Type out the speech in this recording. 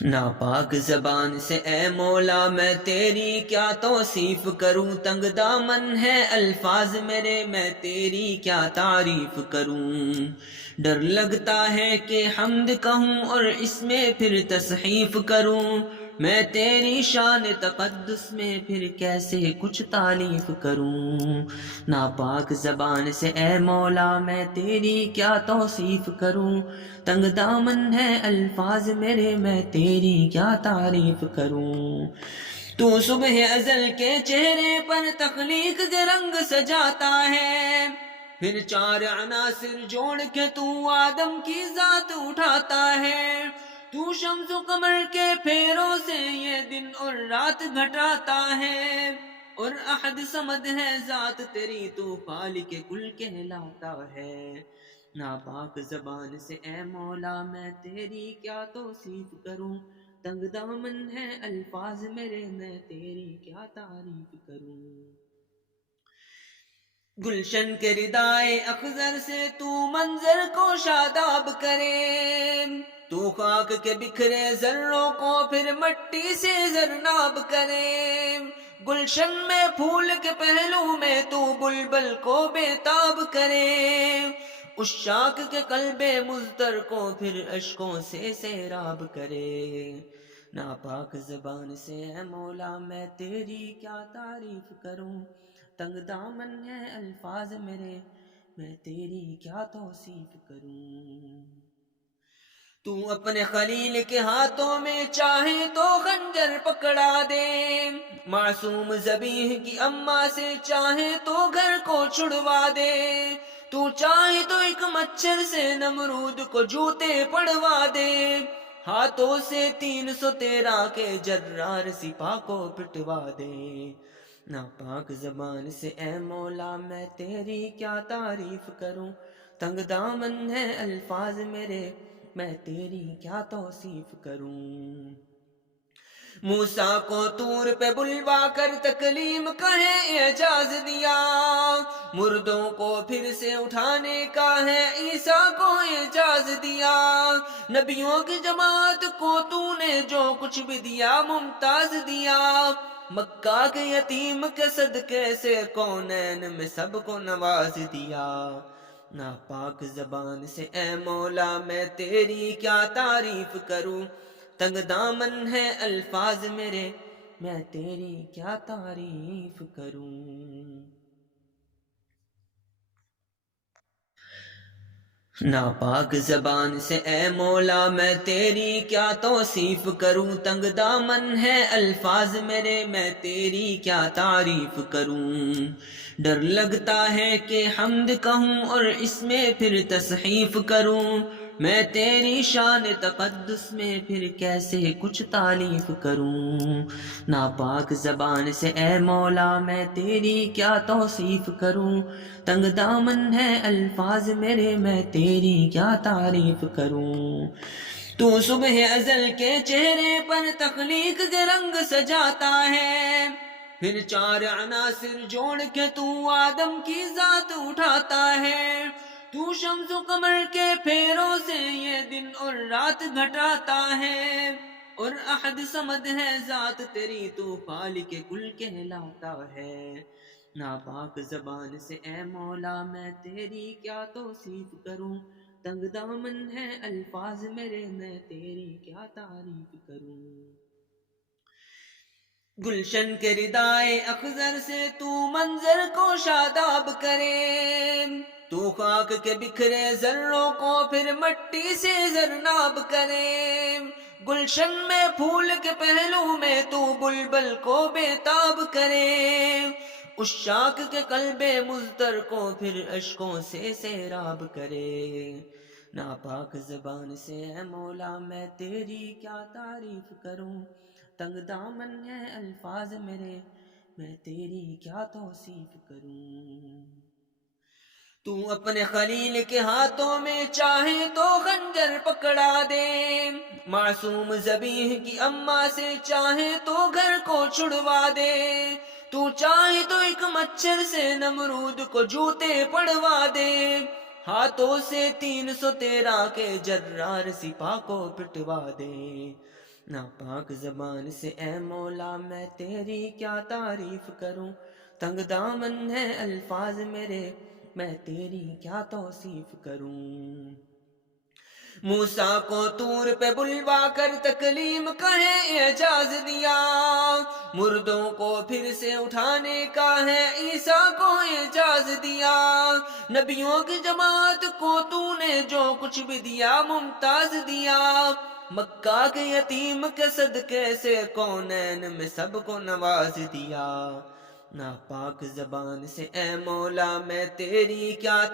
ناپاک زبان سے اے مولا میں تیری کیا توصیف کروں، تنگ دامن ہے الفاظ میرے میں تیری کیا تعریف کروں۔ ڈر لگتا ہے کہ حمد کہوں اور اس میں پھر تصحیف کروں، میں تیری شان تقدس میں پھر کیسے کچھ تعریف کروں۔ ناپاک زبان سے اے مولا میں تیری کیا توصیف کروں، تنگ دامن ہے الفاظ میرے میں تیری کیا تعریف کروں۔ تو صبح ازل کے چہرے پر تخلیق کے رنگ سجاتا ہے، پھر چار عناصر جوڑ کے تو آدم کی ذات اٹھاتا ہے۔ تو شمس و قمر کے پھیروں سے یہ دن اور رات گھٹاتا ہے، اور احد صمد ہے ذات تیری تو خالق کل کہلاتا ہے۔ ناپاک زبان سے اے مولا میں تیری کیا توصیف کروں، تنگ دامن ہے الفاظ میرے میں تیری کیا تعریف کروں۔ گلشن کے ردائے اخضر سے تو منظر کو شاداب کرے، تو خاک کے بکھرے ذروں کو پھر مٹی سے زرناب کرے۔ گلشن میں پھول کے پہلو میں تو بلبل کو بےتاب کرے، عشاق کے قلب مضطر کو پھر اشکوں سے سیراب کرے۔ ناپاک زبان سے اے مولا میں تیری کیا تعریف کروں، تنگ دامن ہے الفاظ میرے میں تیری کیا توصیف کروں۔ تو اپنے خلیل کے ہاتھوں میں چاہے تو خنجر پکڑا دے، معصوم ذبیح کی اماں سے چاہے تو گھر کو چھڑوا دے، تو چاہے تو ایک مچھر سے نمرود کو جوتے پڑوا دے، ہاتھوں سے 313 کے جرار سپاہ کو پٹوا دے۔ ناپاک زبان سے اے مولا میں تیری کیا تعریف کروں، تنگ دامن ہے الفاظ میرے میں تیری کیا توصیف کروں۔ موسیٰ کو طور پہ بلوا کر تکلیم کا ہے اعجاز دیا، مردوں کو پھر سے اٹھانے کا ہے عیسیٰ کو اعجاز دیا، نبیوں کی جماعت کو تو نے جو کچھ بھی دیا ممتاز دیا، مکہ کے یتیم کے صدقے سے کونین میں سب کو نواز دیا۔ ناپاک زبان سے اے مولا میں تیری کیا تعریف کروں، تنگ دامن ہے الفاظ میرے میں تیری کیا تعریف کروں۔ ناپاک زبان سے اے مولا میں تیری کیا توصیف کروں، تنگ دامن ہے الفاظ میرے میں تیری کیا تعریف کروں۔ ڈر لگتا ہے کہ حمد کہوں اور اس میں پھر تصحیف کروں، میں تیری شان تقدس میں پھر کیسے کچھ تعریف کروں۔ ناپاک زبان سے اے مولا میں تیری کیا توصیف کروں، تنگ دامن ہے الفاظ میرے میں تیری کیا تعریف کروں۔ تو صبح ازل کے چہرے پر تخلیق کے رنگ سجاتا ہے، پھر چار عناصر جوڑ کے تو آدم کی ذات اٹھاتا ہے، تو شمس و قمر کے پھیروں سے یہ دن اور رات گھٹاتا ہے، اور احد صمد ہے ذات تیری تو خالق کل کہلاتا ہے۔ ناپاک زبان سے اے مولا میں تیری کیا توصیف کروں، تنگ دامن ہے الفاظ میرے میں تیری کیا تعریف کروں۔ گلشن کے ردائے اخضر سے تو منظر کو شاداب کرے، تو خاک کے بکھرے ذروں کو پھر مٹی سے زرناب کرے، گلشن میں پھول کے پہلو میں تو بلبل کو بےتاب کرے، عشاق کے قلب مضطر کو پھر اشکوں سے سیراب کرے۔ ناپاک زبان سے اے مولا میں تیری کیا تعریف کروں، تنگ دامن ہے الفاظ میرے میں تیری کیا توصیف کروں۔ تو اپنے خلیل کے ہاتھوں میں چاہے تو خنجر پکڑا دے، معصوم ذبیح کی اماں سے چاہے تو گھر کو چھڑوا دے، تو چاہے تو ایک مچھر سے نمرود کو جوتے پڑوا دے، ہاتھوں سے 313 کے جرار سپاہ کو پٹوا دے۔ ناپاک زبان سے اے مولا میں تیری کیا تعریف کروں، تنگ دامن ہے الفاظ میرے میں تیری کیا توصیف کروں۔ موسیٰ کو طور پہ بلوا کر تکلیم کا ہے اعجاز دیا، مردوں کو پھر سے اٹھانے کا ہے عیسیٰ کو اعجاز دیا، نبیوں کی جماعت کو تو نے جو کچھ بھی دیا ممتاز دیا، مکہ کے یتیم کے صدقے سے کونین میں سب کو نواز دیا۔ ناپاک زبان سے اے مولا میں تیری کیا